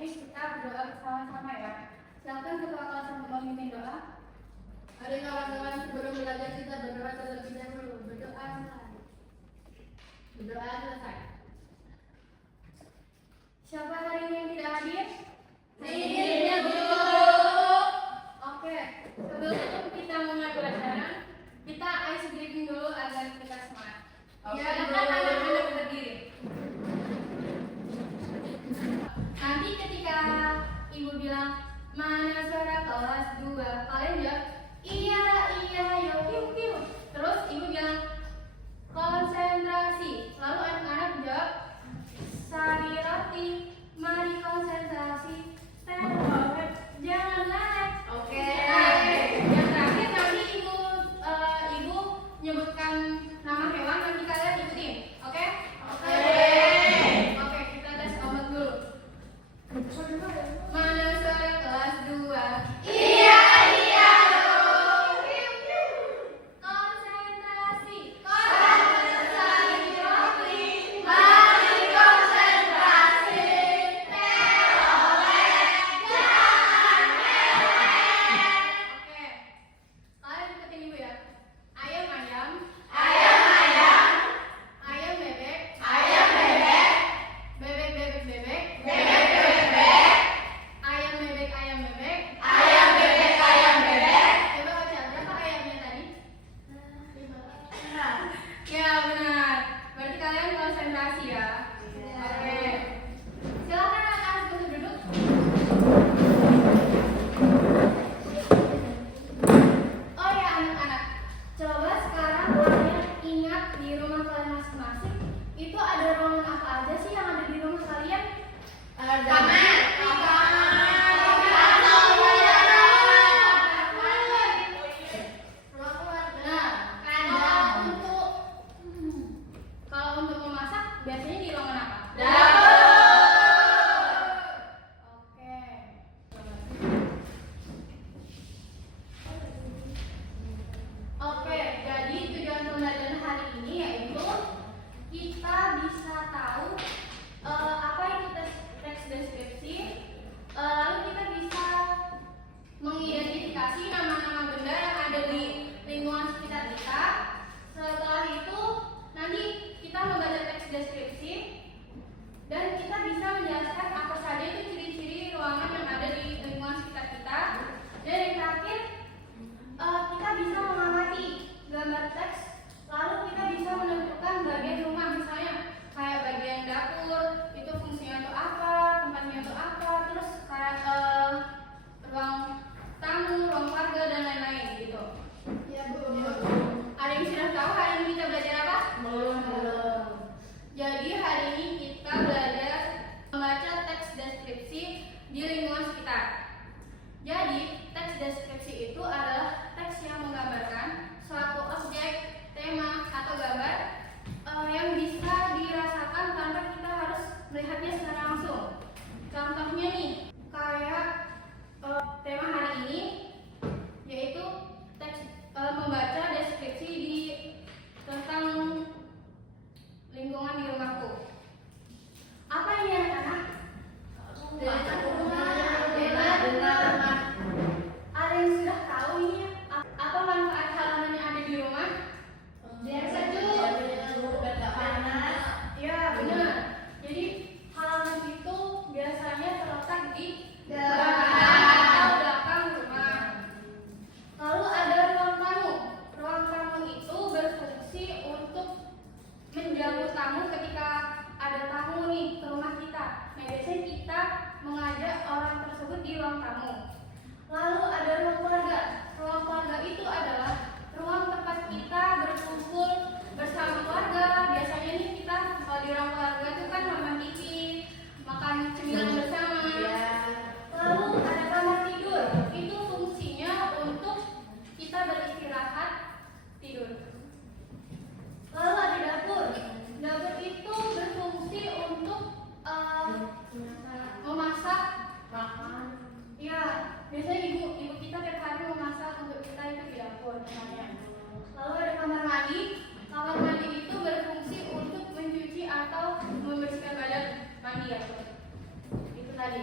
ini kita berdoa bersama-sama ya. Silakan ketua kelas untuk memimpin doa. Mari kawan-kawan, sebelum belajar kita berdoa terlebih dahulu. Berdoa selesai. Siapa hari ini yang tidak hadir? Tidak, Bu. Oke, sebelum kita mulai pelajaran, kita ice breaking dulu agar kita semangat. Oke, Silakan Bu. anak-anak berdiri. Nanti ketika ibu bilang mana suara kelas 2, kalian jawab iya yuk yuk. Terus ibu bilang konsentrasi, lalu anak-anak jawab sari roti, mari konsentrasi, terhormat, jangan lalai. Oke. Nah, yang terakhir nanti ibu nyebutkan nama hewan, nanti kalian ikutin, oke? Oke, kita tes obat dulu. Mana suara kelas 2? Iya. Konsentrasi. Konsentrasi roti, mari konsentrasi, teroleh, jangan melek. Oke, kalian ikutin ibu ya. Ayam, Ayam, ayam bebek, bebek, bebek, bebek, ayam bebek, ayam, bebek. Coba baca berapa ayamnya tadi? 5. Ya benar. Berarti kalian konsentrasi ya. Oke. Silakan anak-anak duduk. Oh ya anak-anak, coba sekarang kalian ingat di rumah kalian masing-masing itu ada ruangan apa aja sih yang ada di rumah kalian? Kamar. Nah, kalau untuk memasak biasanya di ruangan apa? Oke. Oke, jadi tujuan pembelajaran hari ini yaitu kita bisa tahu apa itu teks deskripsi, lalu kita bisa mengidentifikasi nama-nama benda yang ada di lingkungan sekitar kita. Setelah itu nanti kita membaca teks deskripsi dan kita bisa menjelaskan apa saja itu ciri-ciri ruangan yang ada di lingkungan sekitar kita. Dan yang terakhir kita bisa mengamati gambar teks, lalu kita bisa menentukan bagian rumah, misalnya kayak bagian dapur itu fungsinya untuk apa, tempatnya untuk apa, terus kayak ruang tamu, ruang keluarga dan lain-lain gitu. Ya, Bu. Ada yang sudah tahu hari ini kita belajar apa? Belum. Jadi hari ini kita belajar membaca teks deskripsi di lingkungan sekitar. Jadi teks deskripsi itu adalah teks yang menggambarkan suatu objek, tema, atau gambar yang bisa dirasakan tanpa kita harus melihatnya secara langsung. Contohnya nih, kayak tema hari ini yaitu teks membaca deskripsi tentang lingkungan di rumahku. Apa ini anak-anak? Ada yang sudah tahu ini apa manfaat halaman yang ada di rumah? Biar sejuk. Biar nggak panas. Ya benar. Jadi halaman itu biasanya terletak di belakang rumah. Lalu ada ruang tamu. Ruang tamu itu berfungsi untuk menjamu tamu ketika ada tamu nih ke rumah kita. Nah biasanya kita mengajak orang tersebut di ruang tamu. Lalu ada ruang keluarga. Ruang keluarga itu adalah ruang tempat kita berkumpul bersama keluarga. Biasanya nih kita kalau di ruang keluarga itu kan nonton TV, makan cemilan bersama. Lalu ada kamar tidur. Itu fungsinya untuk kita beristirahat tidur. Lalu ada dapur. Dapur itu berfungsi untuk memasak. Ya, biasanya ibu kita tiap hari memasak untuk kita itu di dapur namanya. Lalu ada kamar mandi. Kamar mandi itu berfungsi untuk mencuci atau membersihkan badan mandi ya. Itu tadi.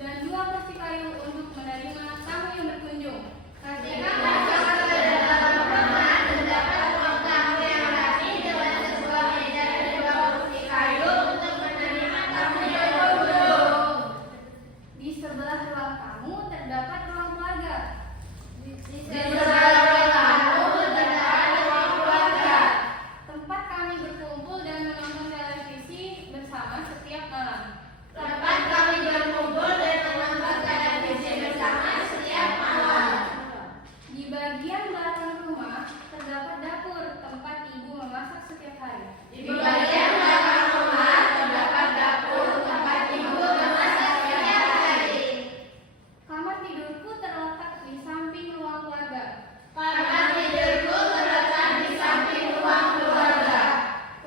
dan 2 kursi kayu untuk menerima tamu yang berkunjung. Ketika di sebelah ruang tamu terdapat ruang keluarga. Tempat kami berkumpul dan menonton televisi bersama setiap malam. Di bagian belakang rumah terdapat dapur tempat ibu memasak setiap hari. Kamar tidurku terletak di samping ruang keluarga.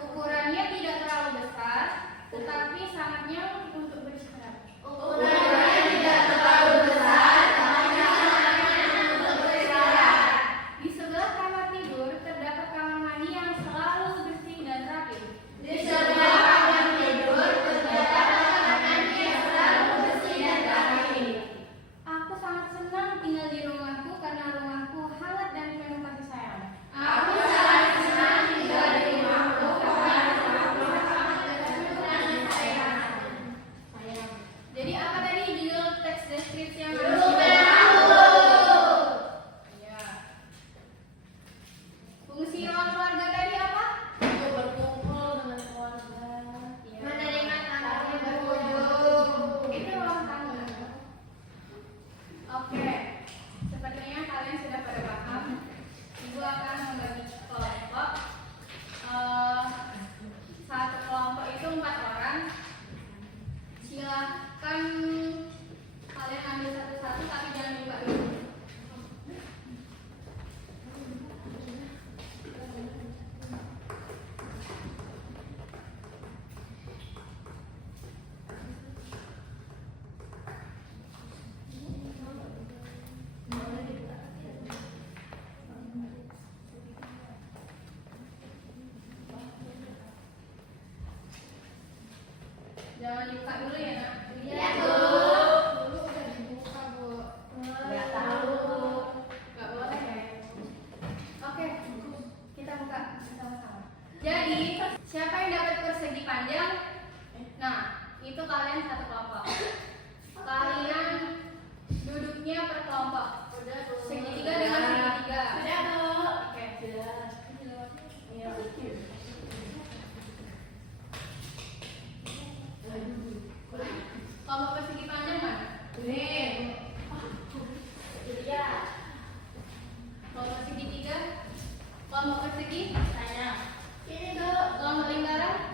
Ukurannya tidak terlalu besar, tetapi sangat nyaman untuk beristirahat. Di sebelah kamar tidur terdapat kamar mandi yang selalu bersih dan rapi. Aku sangat senang tinggal di rumahku karena rumahku hangat dan penuh kasih sayang. Jadi apa tadi judul teks deskripsi yang harus kita Ya. Fungsi ruang keluarga tadi apa? Untuk berkumpul dengan keluarga. Itu ruang tamu. Oke, sepertinya kalian sudah pada paham. Ibu akan membagi kelompok. Satu kelompok itu 4 orang. Silakan kalian ambil satu-satu, tapi jangan buka dulu. Jangan dibuka dulu ya, Nak. Dulu udah dibuka, Bu. Nggak boleh ya. Oke, kita buka bersama-sama. Jadi, siapa yang dapat persegi panjang? Nah, itu kalian satu kelompok. Kalian duduknya per kelompok. Segitiga dengan segitiga. Oke. Kelompok persegi panjang mana? Kelompok segitiga? Kelompok persegi? Kelompok lingkaran?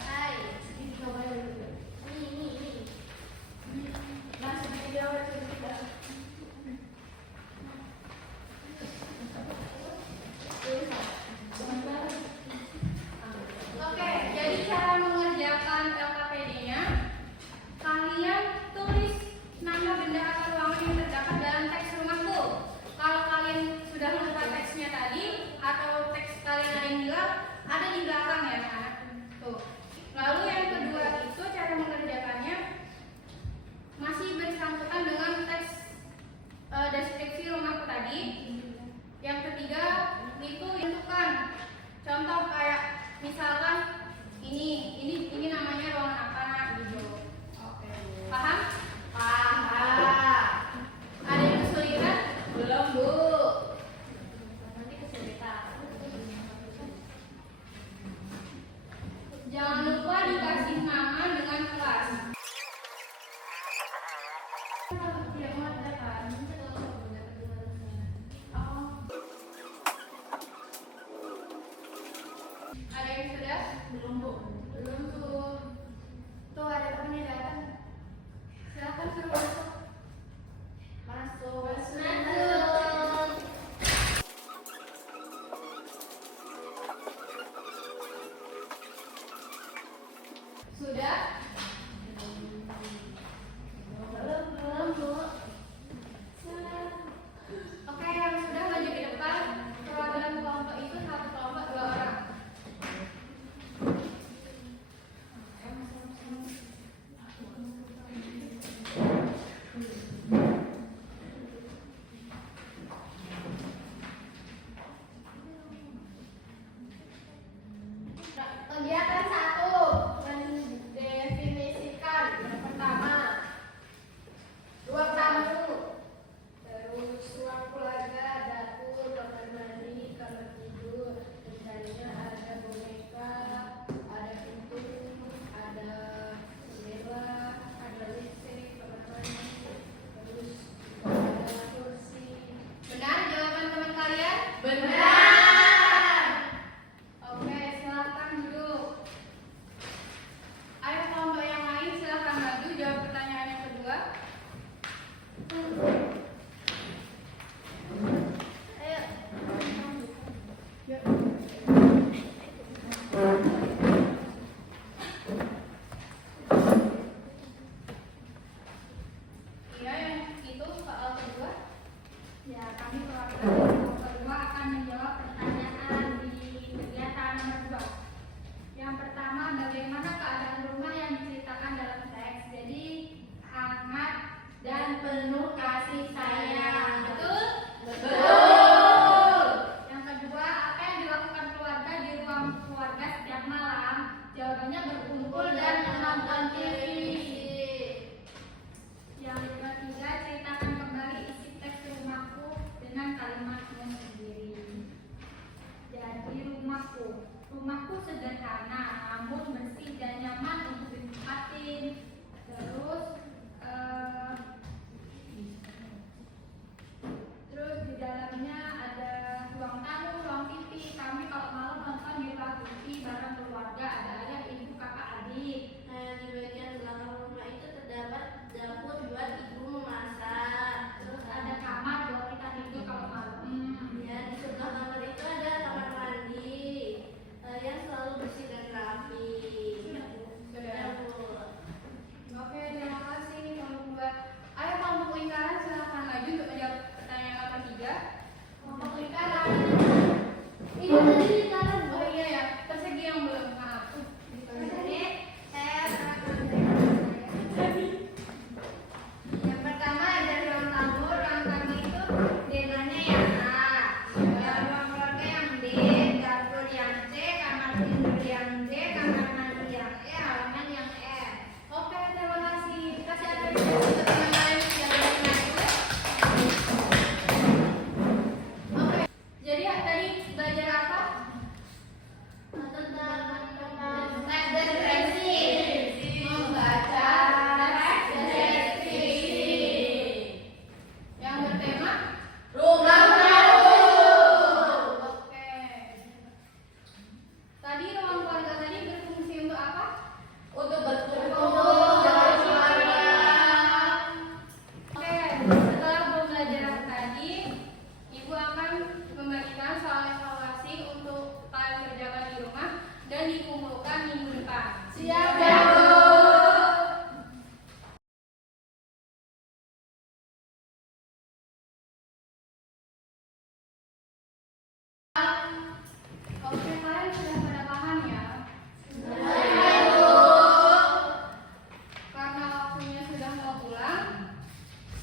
pulang,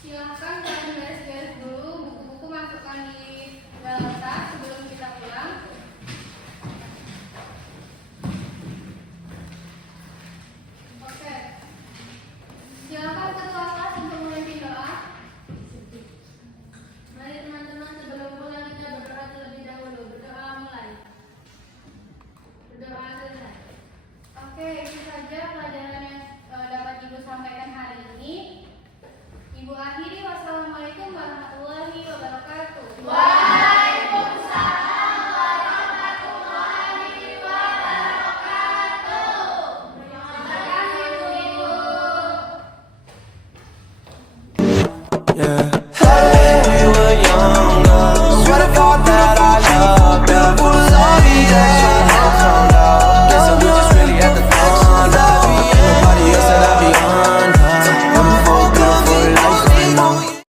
silahkan kalian beres-beres dulu, buku-buku masukkan di dalam tas sebelum kita pulang. Oke, silakan ketua kelas untuk memimpin doa. Mari teman-teman, sebelum pulang kita berdoa terlebih dahulu. Berdoa mulai. Berdoa selesai. Oke, itu saja pelajaran yang dapat Ibu sampaikan hari ini. Ibu akhiri, wassalamualaikum warahmatullahi wabarakatuh. Waalaikumsalam warahmatullahi wabarakatuh. Terima kasih, Ibu. Yeah.